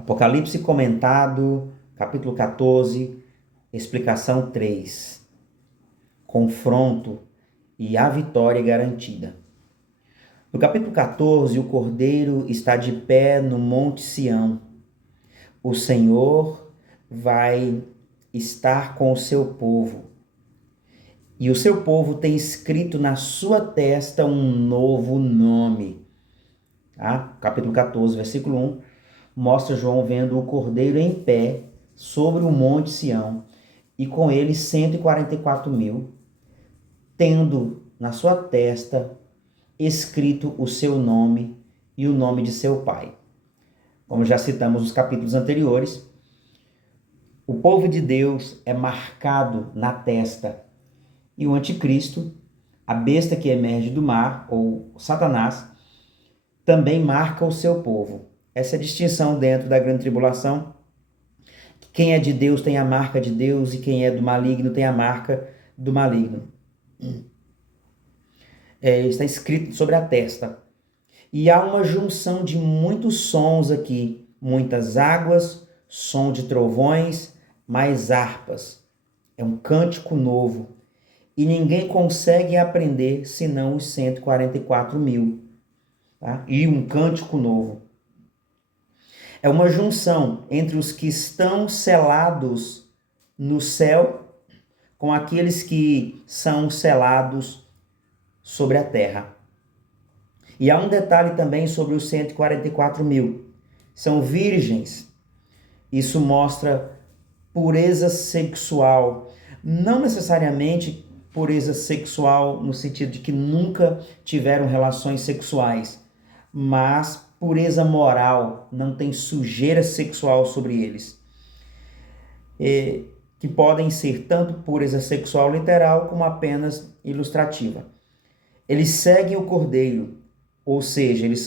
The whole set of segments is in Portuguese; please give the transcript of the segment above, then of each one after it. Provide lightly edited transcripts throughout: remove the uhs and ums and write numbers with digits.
Apocalipse comentado, capítulo 14, explicação 3. Confronto e a vitória garantida. No capítulo 14, o Cordeiro está de pé no Monte Sião. O Senhor vai estar com o seu povo. E o seu povo tem escrito na sua testa um novo nome. Tá? Capítulo 14, versículo 1, mostra João vendo o Cordeiro em pé sobre o Monte Sião e com ele 144.000, tendo na sua testa escrito o seu nome e o nome de seu pai. Como já citamos nos capítulos anteriores, o povo de Deus é marcado na testa e o anticristo, a besta que emerge do mar, ou Satanás, também marca o seu povo. Essa é a distinção dentro da grande tribulação. Quem é de Deus tem a marca de Deus e quem é do maligno tem a marca do maligno. Está escrito sobre a testa. E há uma junção de muitos sons aqui, muitas águas, som de trovões, mais harpas. É um cântico novo. E ninguém consegue aprender senão os 144.000. Tá? E um cântico novo. É uma junção entre os que estão selados no céu com aqueles que são selados sobre a terra. E há um detalhe também sobre os 144.000. São virgens. Isso mostra pureza sexual. Não necessariamente pureza sexual no sentido de que nunca tiveram relações sexuais, mas pureza moral, não tem sujeira sexual sobre eles. Que podem ser tanto pureza sexual literal como apenas ilustrativa. Eles seguem o Cordeiro, ou seja, eles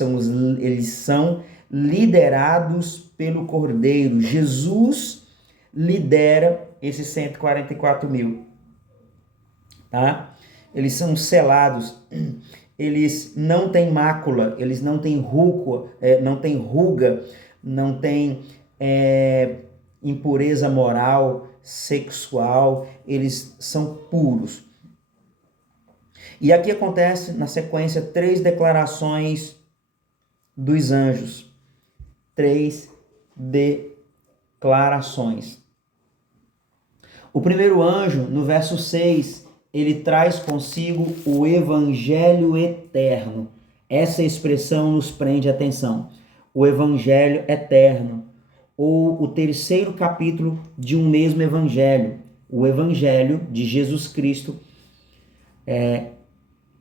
são liderados pelo Cordeiro. Jesus lidera esses 144.000. Tá? Eles são selados, eles não têm mácula, eles não têm ruga, não têm impureza moral, sexual, eles são puros. E aqui acontece, na sequência, 3 declarações dos anjos. 3 declarações. O primeiro anjo, no verso 6, ele traz consigo o evangelho eterno. Essa expressão nos prende a atenção. O evangelho eterno, ou o terceiro capítulo de um mesmo evangelho. O evangelho de Jesus Cristo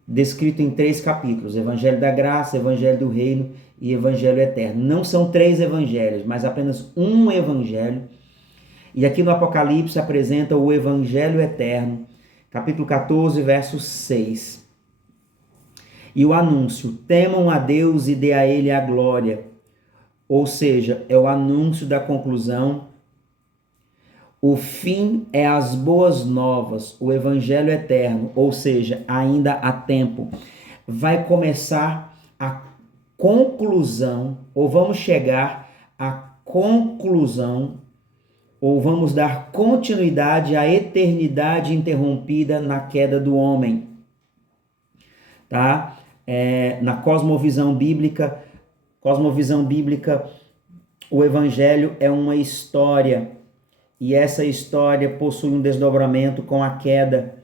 descrito em 3 capítulos. Evangelho da graça, evangelho do reino e evangelho eterno. Não são 3 evangelhos, mas apenas um evangelho. E aqui no Apocalipse apresenta o evangelho eterno. Capítulo 14, verso 6. E o anúncio: temam a Deus e dê a ele a glória. Ou seja, é o anúncio da conclusão. O fim é as boas novas, o evangelho eterno, ou seja, ainda há tempo. Vai começar a conclusão, ou vamos chegar à conclusão, ou vamos dar continuidade à eternidade interrompida na queda do homem. Tá? Na cosmovisão bíblica, o evangelho é uma história, e essa história possui um desdobramento com a queda,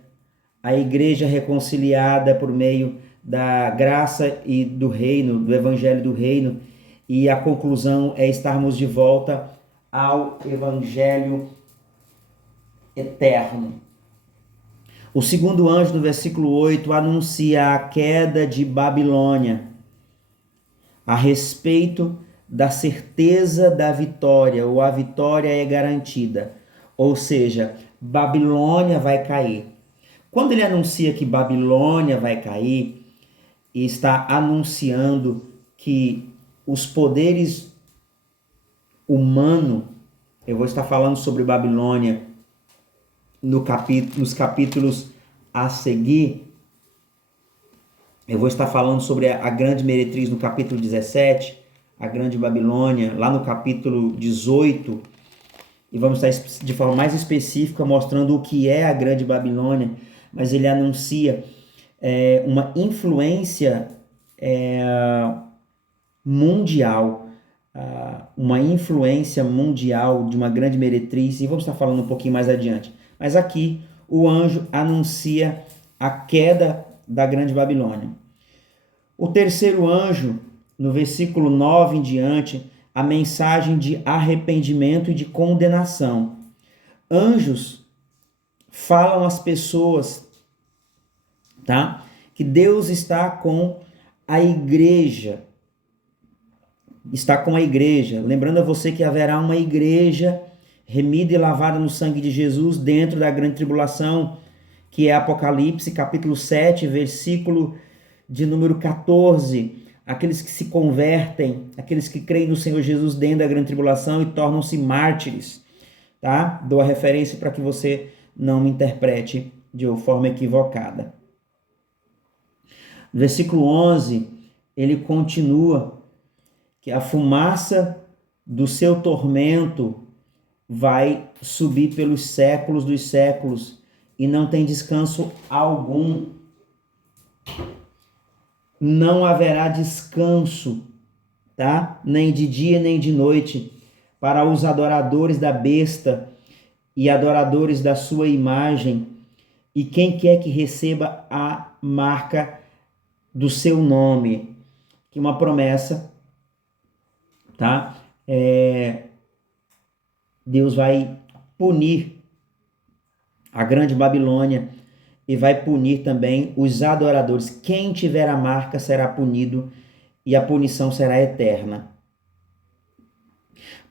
a igreja reconciliada por meio da graça e do reino, do evangelho do reino, e a conclusão é estarmos de volta ao evangelho eterno. O segundo anjo, no versículo 8, anuncia a queda de Babilônia, a respeito da certeza da vitória, ou a vitória é garantida. Ou seja, Babilônia vai cair. Quando ele anuncia que Babilônia vai cair, está anunciando que os poderes humanos, eu vou estar falando sobre Babilônia nos capítulos a seguir. Eu vou estar falando sobre a grande meretriz no capítulo 17, a Grande Babilônia, lá no capítulo 18, e vamos estar de forma mais específica mostrando o que é a Grande Babilônia, mas ele anuncia uma influência mundial, uma influência mundial de uma grande meretriz, e vamos estar falando um pouquinho mais adiante. Mas aqui o anjo anuncia a queda da Grande Babilônia. O terceiro anjo, no versículo 9 em diante, a mensagem de arrependimento e de condenação. Anjos falam às pessoas, tá? Que Deus está com a igreja. Está com a igreja. Lembrando a você que haverá uma igreja remida e lavada no sangue de Jesus dentro da grande tribulação, que é Apocalipse, capítulo 7, versículo de número 14. Aqueles que se convertem, aqueles que creem no Senhor Jesus dentro da grande tribulação e tornam-se mártires, tá? Dou a referência para que você não me interprete de forma equivocada. Versículo 11, ele continua que a fumaça do seu tormento vai subir pelos séculos dos séculos e não tem descanso algum. Não haverá descanso, tá? Nem de dia nem de noite, para os adoradores da besta e adoradores da sua imagem, e quem quer que receba a marca do seu nome. Que uma promessa, tá? Deus vai punir a grande Babilônia e vai punir também os adoradores. Quem tiver a marca será punido e a punição será eterna.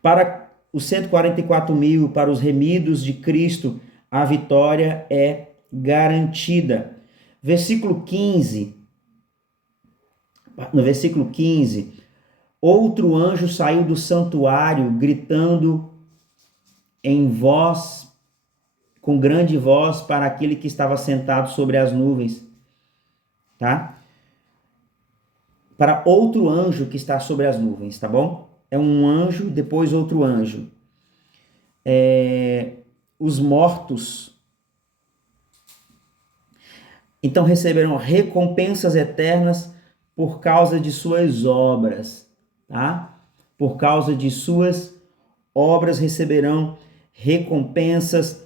Para os 144 mil, para os remidos de Cristo, a vitória é garantida. Versículo 15. No versículo 15, outro anjo saiu do santuário gritando em voz, com grande voz, para aquele que estava sentado sobre as nuvens, tá? Para outro anjo que está sobre as nuvens, tá bom? É um anjo, depois outro anjo. Os mortos então receberão recompensas eternas por causa de suas obras, tá? Por causa de suas obras receberão recompensas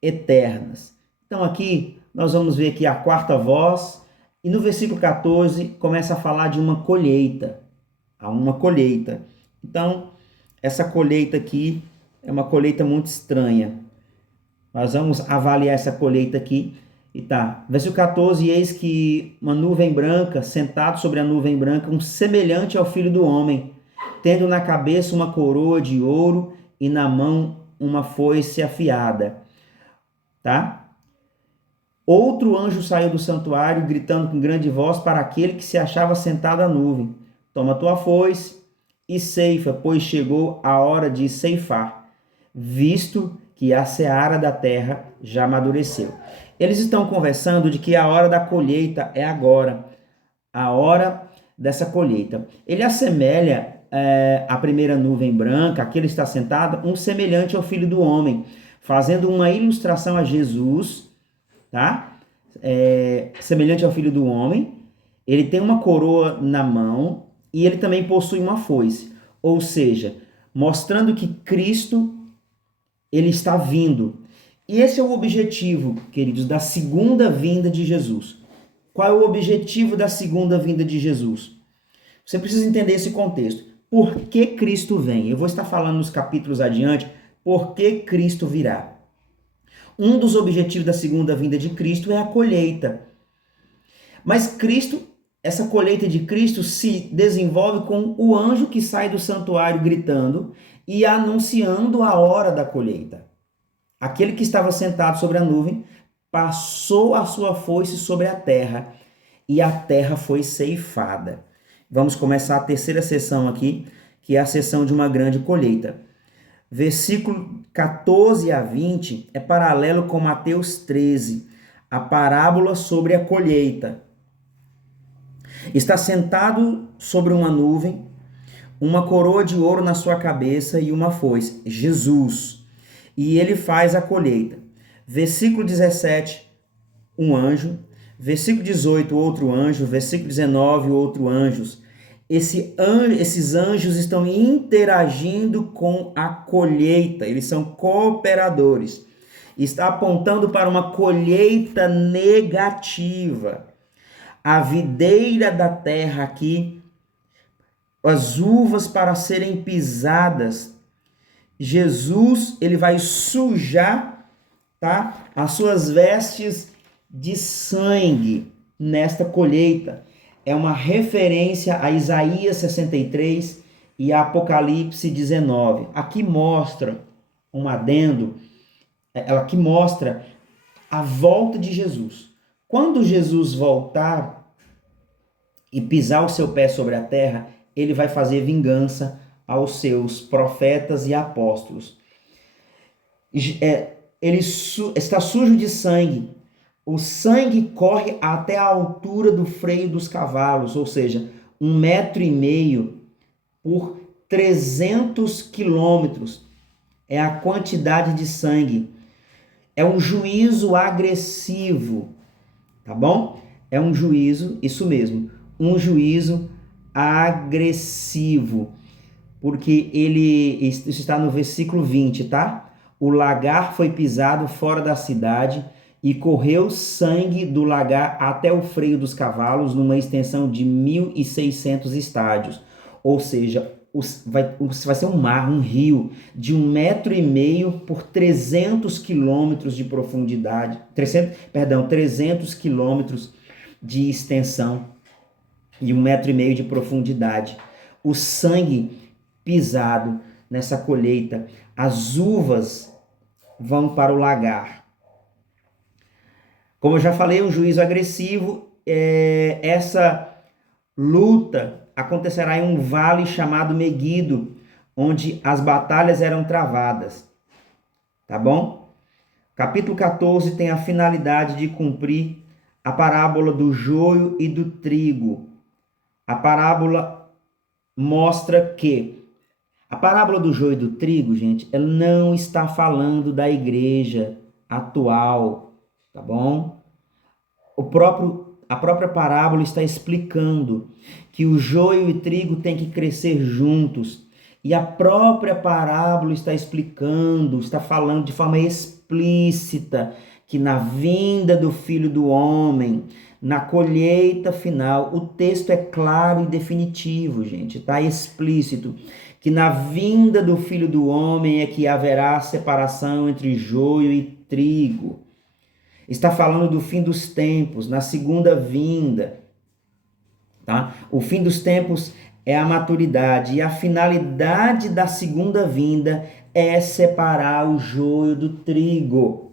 eternas. Então aqui nós vamos ver aqui a quarta voz, e no versículo 14 começa a falar de uma colheita. Há uma colheita. Então, essa colheita aqui é uma colheita muito estranha. Nós vamos avaliar essa colheita aqui. E tá, versículo 14, eis que uma nuvem branca, sentado sobre a nuvem branca, um semelhante ao Filho do Homem, tendo na cabeça uma coroa de ouro e na mão uma foice afiada. Tá? Outro anjo saiu do santuário, gritando com grande voz para aquele que se achava sentado à nuvem: toma tua foice e ceifa, pois chegou a hora de ceifar, visto que a seara da terra já amadureceu. Eles estão conversando de que a hora da colheita é agora, a hora dessa colheita. Ele assemelha a primeira nuvem branca, aquele está sentado, um semelhante ao Filho do Homem, fazendo uma ilustração a Jesus, tá? Semelhante ao Filho do Homem. Ele tem uma coroa na mão e ele também possui uma foice, ou seja, mostrando que Cristo ele está vindo. E esse é o objetivo, queridos, da segunda vinda de Jesus. Qual é o objetivo da segunda vinda de Jesus? Você precisa entender esse contexto. Por que Cristo vem? Eu vou estar falando nos capítulos adiante por que Cristo virá. Um dos objetivos da segunda vinda de Cristo é a colheita. Mas Cristo, essa colheita de Cristo se desenvolve com o anjo que sai do santuário gritando e anunciando a hora da colheita. Aquele que estava sentado sobre a nuvem passou a sua foice sobre a terra e a terra foi ceifada. Vamos começar a terceira sessão aqui, que é a sessão de uma grande colheita. Versículo 14 a 20 é paralelo com Mateus 13, a parábola sobre a colheita. Está sentado sobre uma nuvem uma coroa de ouro na sua cabeça e uma foice. Jesus. E ele faz a colheita. Versículo 17, um anjo. Versículo 18, outro anjo. Versículo 19, outro anjo. Esses anjos estão interagindo com a colheita. Eles são cooperadores. Está apontando para uma colheita negativa. A videira da terra aqui, as uvas para serem pisadas. Jesus, ele vai sujar, tá, as suas vestes de sangue nesta colheita. É uma referência a Isaías 63 e a Apocalipse 19. Aqui mostra um adendo, ela aqui mostra a volta de Jesus. Quando Jesus voltar e pisar o seu pé sobre a terra, ele vai fazer vingança aos seus profetas e apóstolos. Ele está sujo de sangue. O sangue corre até a altura do freio dos cavalos, ou seja, 1,5 metro por 300 quilômetros. É a quantidade de sangue. É um juízo agressivo, tá bom? É um juízo, isso mesmo, um juízo agressivo, porque isso está no versículo 20, tá? O lagar foi pisado fora da cidade e correu sangue do lagar até o freio dos cavalos numa extensão de 1.600 estádios, ou seja, vai ser um mar, um rio de 1,5 metro por 300 quilômetros de profundidade, 300 quilômetros de extensão e 1,5 metro de profundidade. O sangue pisado nessa colheita, as uvas vão para o lagar. Como eu já falei, um juízo agressivo, essa luta acontecerá em um vale chamado Meguido, onde as batalhas eram travadas. Tá bom? Capítulo 14 tem a finalidade de cumprir a parábola do joio e do trigo. A parábola mostra que a parábola do joio e do trigo, gente, ela não está falando da igreja atual, tá bom? A própria parábola está explicando que o joio e o trigo têm que crescer juntos. E a própria parábola está explicando, está falando de forma explícita que na vinda do Filho do Homem, na colheita final, o texto é claro e definitivo, gente, está explícito, que na vinda do Filho do Homem é que haverá separação entre joio e trigo. Está falando do fim dos tempos, na segunda vinda. Tá? O fim dos tempos é a maturidade e a finalidade da segunda vinda é separar o joio do trigo.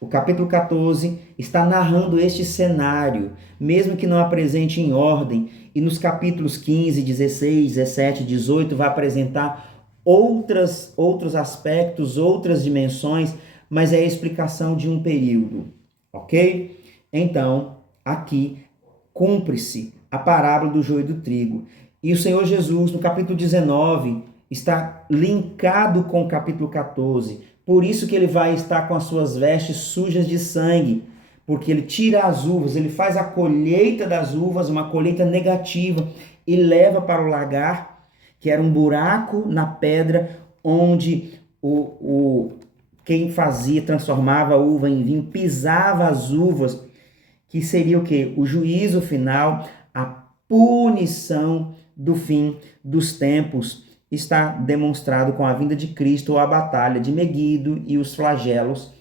O capítulo 14 está narrando este cenário, mesmo que não apresente em ordem, e nos capítulos 15, 16, 17, 18 vai apresentar outros aspectos, outras dimensões, mas é a explicação de um período, ok? Então, aqui cumpre-se a parábola do joio e do trigo. E o Senhor Jesus, no capítulo 19, está linkado com o capítulo 14. Por isso que ele vai estar com as suas vestes sujas de sangue, porque ele tira as uvas, ele faz a colheita das uvas, uma colheita negativa, e leva para o lagar, que era um buraco na pedra, onde quem transformava a uva em vinho, pisava as uvas, que seria o quê? O juízo final, a punição do fim dos tempos, está demonstrado com a vinda de Cristo, ou a batalha de Meguido e os flagelos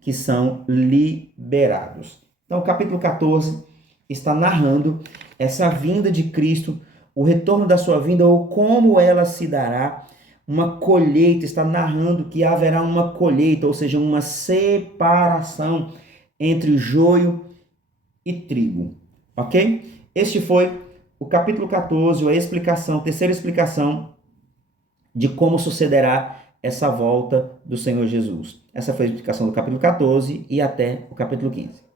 que são liberados. Então, o capítulo 14 está narrando essa vinda de Cristo, o retorno da sua vinda, ou como ela se dará, uma colheita, está narrando que haverá uma colheita, ou seja, uma separação entre joio e trigo, ok? Este foi o capítulo 14, a terceira explicação de como sucederá essa volta do Senhor Jesus. Essa foi a explicação do capítulo 14 e até o capítulo 15.